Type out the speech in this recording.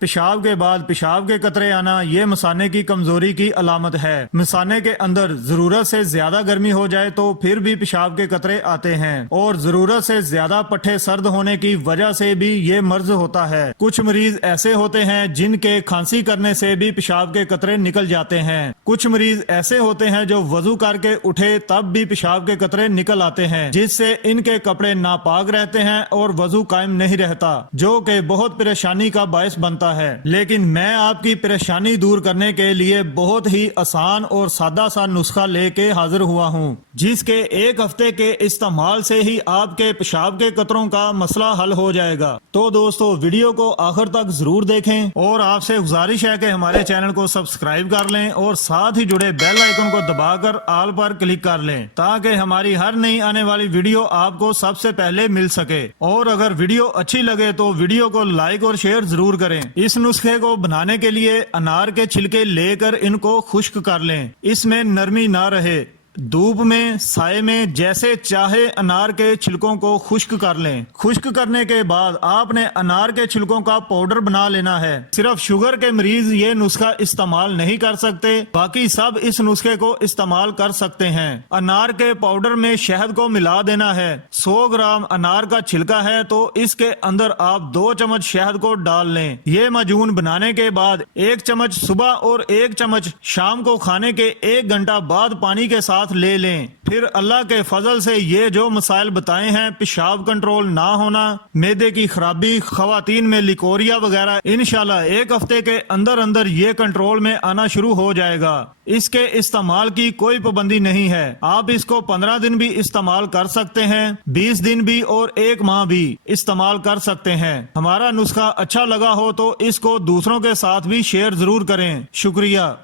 पेशाब के बाद पेशाब के कतरे आना ये मसाने की कमजोरी की अलामत है। मसाने के अंदर जरूरत से ज्यादा गर्मी हो जाए तो फिर भी पेशाब के कतरे आते हैं और जरूरत से ज्यादा पट्टे सर्द होने की वजह से भी ये मर्ज होता है। कुछ मरीज ऐसे होते हैं जिनके खांसी करने से भी पेशाब के कतरे निकल जाते हैं। कुछ मरीज ऐसे होते हैं जो वजू करके उठे तब भी पेशाब के कतरे निकल आते हैं, जिससे इनके कपड़े नापाक रहते हैं और वजू कायम नहीं रहता, जो कि बहुत परेशानी का बायस बनता है। लेकिन मैं आपकी परेशानी दूर करने के लिए बहुत ही आसान और सादा सा नुस्खा लेके हाजिर हुआ हूँ, जिसके एक हफ्ते के इस्तेमाल से ही आपके पेशाब के कतरों का मसला हल हो जाएगा। तो दोस्तों वीडियो को आखिर तक जरूर देखें और आपसे गुजारिश है कि हमारे चैनल को सब्सक्राइब कर लें और साथ ही जुड़े बेल आइकन को दबाकर ऑल पर क्लिक कर लें ताकि हमारी हर नई आने वाली वीडियो आपको सबसे पहले मिल सके। और अगर वीडियो अच्छी लगे तो वीडियो को लाइक और शेयर जरूर करें। इस नुस्खे को बनाने के लिए अनार के छिलके लेकर इनको खुश्क कर लें, इसमें नरमी ना रहे। धूप में साए में जैसे चाहे अनार के छिलकों को खुश्क कर लें। खुश्क करने के बाद आपने अनार के छिलकों का पाउडर बना लेना है। सिर्फ शुगर के मरीज ये नुस्खा इस्तेमाल नहीं कर सकते, बाकी सब इस नुस्खे को इस्तेमाल कर सकते हैं। अनार के पाउडर में शहद को मिला देना है। 100 ग्राम अनार का छिलका है तो इसके अंदर आप 2 चम्मच शहद को डाल लें। ये माजून बनाने के बाद 1 चम्मच सुबह और 1 चम्मच शाम को खाने के 1 घंटा बाद पानी के साथ ले लें। फिर अल्लाह के फजल से ये जो मसाइल बताए हैं, पेशाब कंट्रोल ना होना, मैदे की खराबी, खवातीन में लिकोरिया वगैरह, इंशाल्लाह 1 हफ्ते के अंदर अंदर ये कंट्रोल में आना शुरू हो जाएगा। इसके इस्तेमाल की कोई पाबंदी नहीं है। आप इसको 15 दिन भी इस्तेमाल कर सकते हैं, 20 दिन भी और 1 माह भी इस्तेमाल कर सकते हैं। हमारा नुस्खा अच्छा लगा हो तो इसको दूसरों के साथ भी शेयर जरूर करें। शुक्रिया।